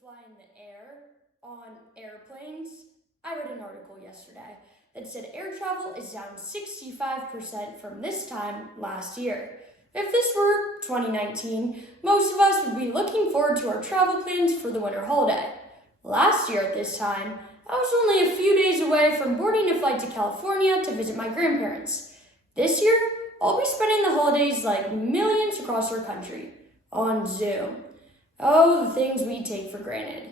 fly in the air on airplanes, I read an article yesterday that said air travel is down 65% from this time last year. If this were 2019, most of us would be looking forward to our travel plans for the winter holiday. Last year at this time, I was only a few days away from boarding a flight to California to visit my grandparents. This year, I'll be spending the holidays like millions across our country, on Zoom. Oh, the things we take for granted.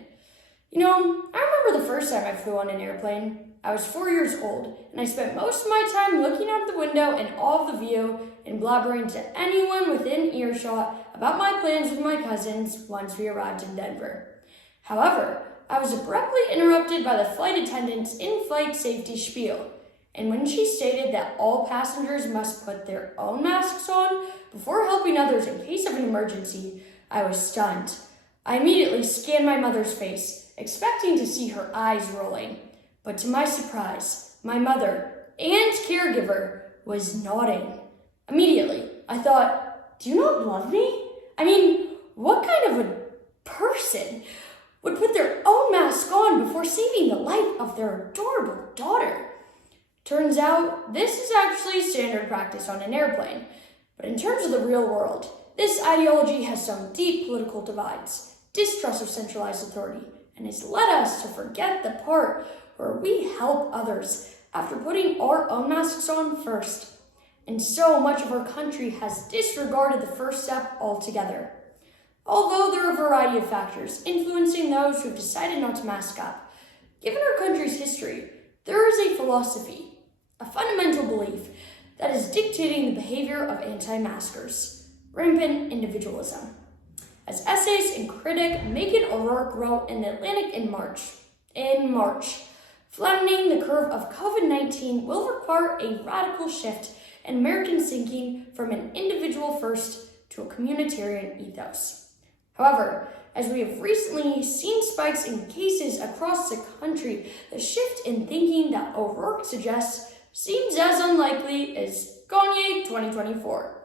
I remember the first time I flew on an airplane. I was 4 years old, and I spent most of my time looking out the window in awe of the view and blabbering to anyone within earshot about my plans with my cousins once we arrived in Denver. However, I was abruptly interrupted by the flight attendant's in-flight safety spiel, and when she stated that all passengers must put their own masks on before helping others in case of an emergency, I was stunned. I immediately scanned my mother's face, expecting to see her eyes rolling. But to my surprise, my mother and caregiver was nodding. Immediately, I thought, do you not love me? What kind of a person would put their own mask on before saving the life of their adorable daughter? Turns out, this is actually standard practice on an airplane. But in terms of the real world, this ideology has some deep political divides, distrust of centralized authority, and has led us to forget the part where we help others after putting our own masks on first. And so much of our country has disregarded the first step altogether. Although there are a variety of factors influencing those who have decided not to mask up, given our country's history, there is a philosophy, a fundamental belief that is dictating the behavior of anti-maskers: rampant individualism. As essayist and critic Megan O'Rourke wrote in The Atlantic in March, flattening the curve of COVID-19 will require a radical shift in American thinking from an individual first to a communitarian ethos. However, as we have recently seen spikes in cases across the country, the shift in thinking that O'Rourke suggests seems as unlikely as Kanye 2024.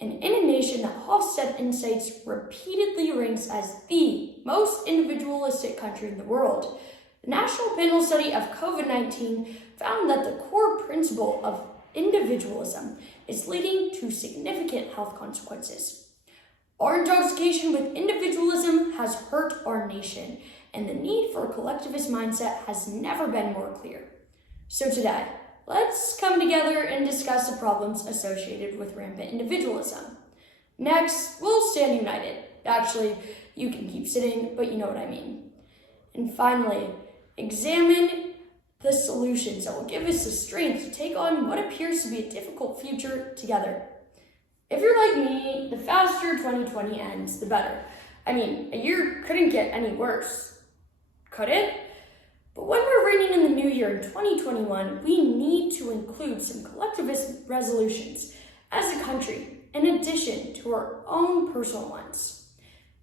And in a nation that Hofstede Insights repeatedly ranks as the most individualistic country in the world, the National Panel study of COVID-19 found that the core principle of individualism is leading to significant health consequences. Our intoxication with individualism has hurt our nation, and the need for a collectivist mindset has never been more clear. So today, let's come together and discuss the problems associated with rampant individualism. Next, we'll stand united. Actually, you can keep sitting, but you know what I mean. And finally, examine the solutions that will give us the strength to take on what appears to be a difficult future together. If you're like me, the faster 2020 ends, the better. A year couldn't get any worse, could it? But when we're reigning in the new year in 2021, we need to include some collectivist resolutions as a country, in addition to our own personal ones.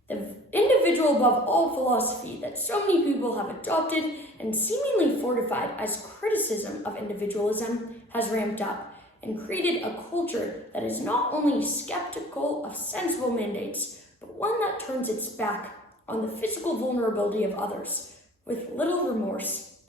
The individual above all philosophy that so many people have adopted and seemingly fortified as criticism of individualism has ramped up and created a culture that is not only skeptical of sensible mandates, but one that turns its back on the physical vulnerability of others with little remorse.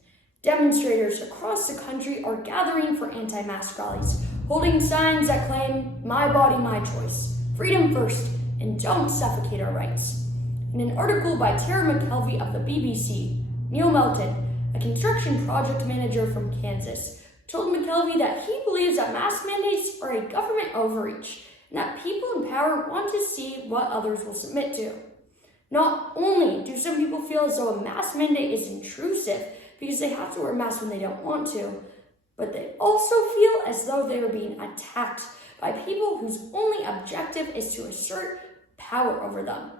Demonstrators across the country are gathering for anti-mask rallies, holding signs that claim "My body, my choice, freedom first, and don't suffocate our rights." In an article by Tara McKelvey of the BBC, Neil Melton, a construction project manager from Kansas, told McKelvey that he believes that mask mandates are a government overreach and that people in power want to see what others will submit to. Not only do some people feel as though a mask mandate is intrusive because they have to wear masks when they don't want to, but they also feel as though they are being attacked by people whose only objective is to assert power over them.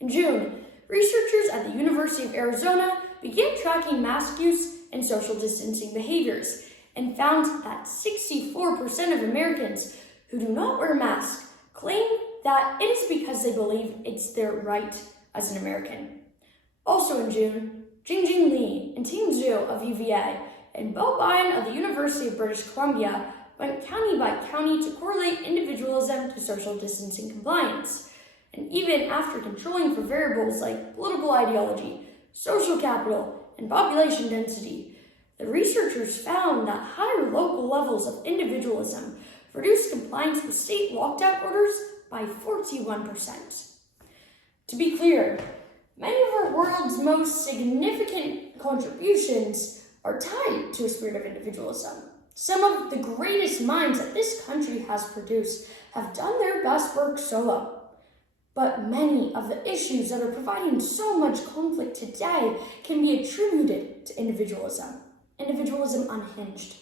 In June, researchers at the University of Arizona began tracking mask use and social distancing behaviors and found that 64% of Americans who do not wear masks claim that it is because they believe it's their right as an American. Also in June, Jingjing Li and Ting Zhu of UVA and Bo Byon of the University of British Columbia went county by county to correlate individualism to social distancing compliance. And even after controlling for variables like political ideology, social capital, and population density, the researchers found that higher local levels of individualism reduced compliance with state lockdown orders by 41%. To be clear, many of our world's most significant contributions are tied to a spirit of individualism. Some of the greatest minds that this country has produced have done their best work solo. But many of the issues that are providing so much conflict today can be attributed to individualism unhinged.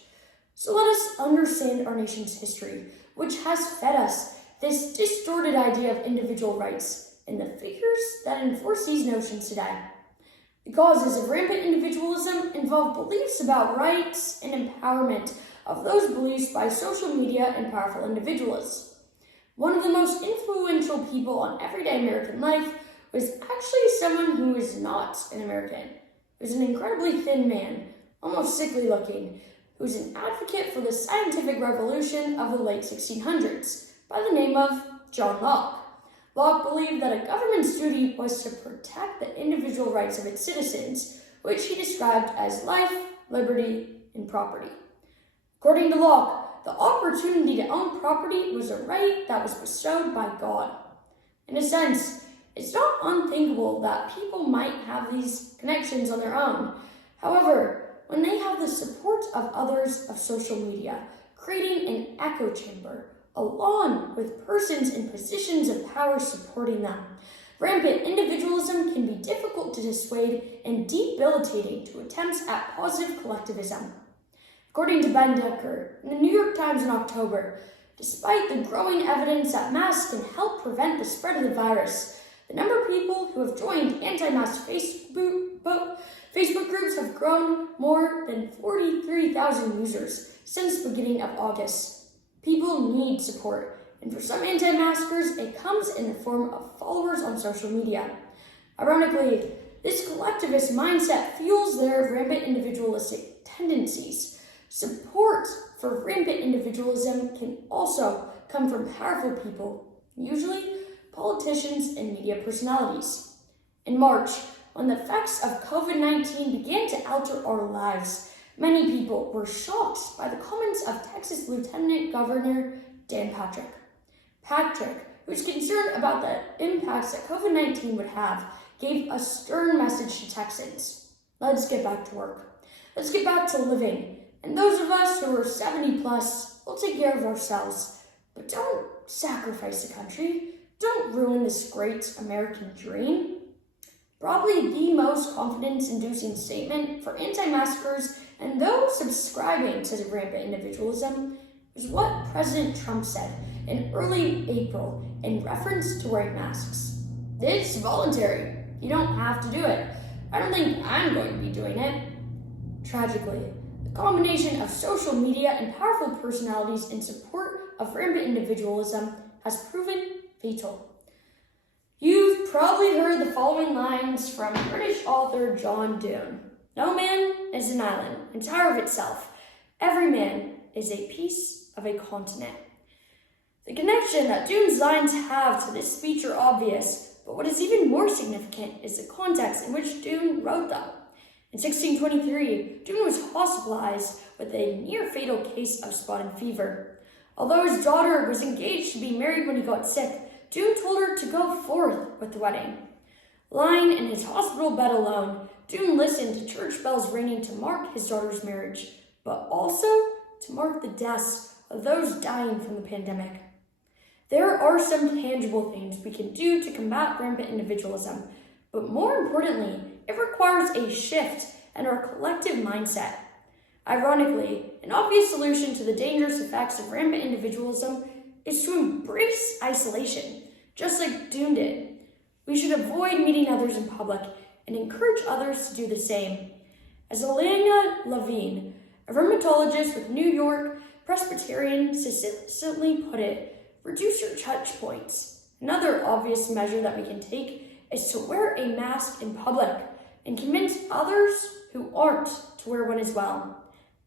So let us understand our nation's history, which has fed us this distorted idea of individual rights and the figures that enforce these notions today. The causes of rampant individualism involve beliefs about rights and empowerment of those beliefs by social media and powerful individuals. One of the most influential people on everyday American life was actually someone who is not an American. He was an incredibly thin man, almost sickly looking, who was an advocate for the scientific revolution of the late 1600s by the name of John Locke. Locke believed that a government's duty was to protect the individual rights of its citizens, which he described as life, liberty, and property. According to Locke, the opportunity to own property was a right that was bestowed by God. In a sense, it's not unthinkable that people might have these connections on their own. However, when they have the support of others of social media, creating an echo chamber, along with persons in positions of power supporting them, rampant individualism can be difficult to dissuade and debilitating to attempts at positive collectivism. According to Ben Decker in the New York Times in October, despite the growing evidence that masks can help prevent the spread of the virus, the number of people who have joined anti-mask Facebook groups have grown more than 43,000 users since the beginning of August. People need support, and for some anti-maskers, it comes in the form of followers on social media. Ironically, this collectivist mindset fuels their rampant individualistic tendencies. Support for rampant individualism can also come from powerful people, usually politicians and media personalities. In March, when the effects of COVID-19 began to alter our lives, many people were shocked by the comments of Texas Lieutenant Governor Dan Patrick. Patrick, who was concerned about the impacts that COVID-19 would have, gave a stern message to Texans. Let's get back to work. Let's get back to living. And those of us who are 70 plus will take care of ourselves. But don't sacrifice the country. Don't ruin this great American dream. Probably the most confidence-inducing statement for anti-maskers and those subscribing to the rampant individualism is what President Trump said in early April in reference to wearing masks. It's voluntary. You don't have to do it. I don't think I'm going to be doing it. Tragically, the combination of social media and powerful personalities in support of rampant individualism has proven fatal. You've probably heard the following lines from British author John Donne. No man is an island, entire of itself. Every man is a piece of a continent. The connection that Donne's lines have to this speech are obvious, but what is even more significant is the context in which Donne wrote them. In 1623, Donne was hospitalized with a near-fatal case of spotted fever. Although his daughter was engaged to be married when he got sick, Donne told her to go forth with the wedding. Lying in his hospital bed alone, Donne listened to church bells ringing to mark his daughter's marriage, but also to mark the deaths of those dying from the pandemic. There are some tangible things we can do to combat rampant individualism, but more importantly, it requires a shift in our collective mindset. Ironically, an obvious solution to the dangerous effects of rampant individualism is to embrace isolation, just like Donne did. We should avoid meeting others in public and encourage others to do the same. As Elena Levine, a rheumatologist with New York Presbyterian, succinctly put it, reduce your touch points. Another obvious measure that we can take is to wear a mask in public and convince others who aren't to wear one as well.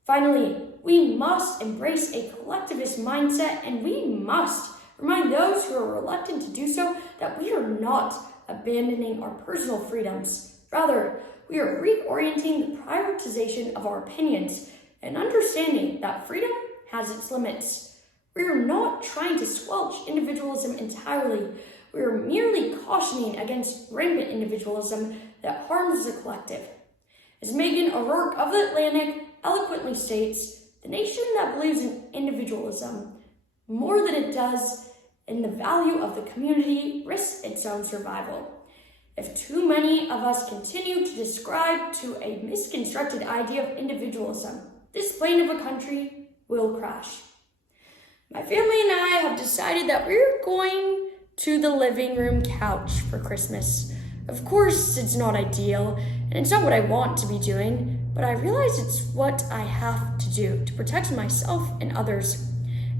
Finally, we must embrace a collectivist mindset and we must remind those who are reluctant to do so that we are not abandoning our personal freedoms. Rather, we are reorienting the prioritization of our opinions and understanding that freedom has its limits. We are not trying to squelch individualism entirely. We are merely cautioning against rampant individualism that harms the collective. As Megan O'Rourke of The Atlantic eloquently states, the nation that believes in individualism more than it does in the value of the community risks its own survival. If too many of us continue to describe to a misconstructed idea of individualism, this plane of a country will crash. My family and I have decided that we're going to the living room couch for Christmas. Of course, it's not ideal, and it's not what I want to be doing, but I realize it's what I have to do to protect myself and others.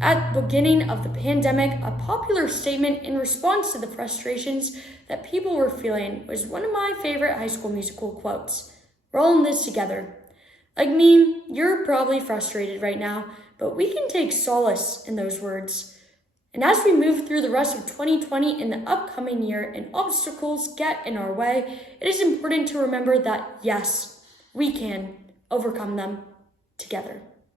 At the beginning of the pandemic, a popular statement in response to the frustrations that people were feeling was one of my favorite High School Musical quotes. We're all in this together. Like me, you're probably frustrated right now, but we can take solace in those words. And as we move through the rest of 2020 and the upcoming year and obstacles get in our way, it is important to remember that yes, we can overcome them together.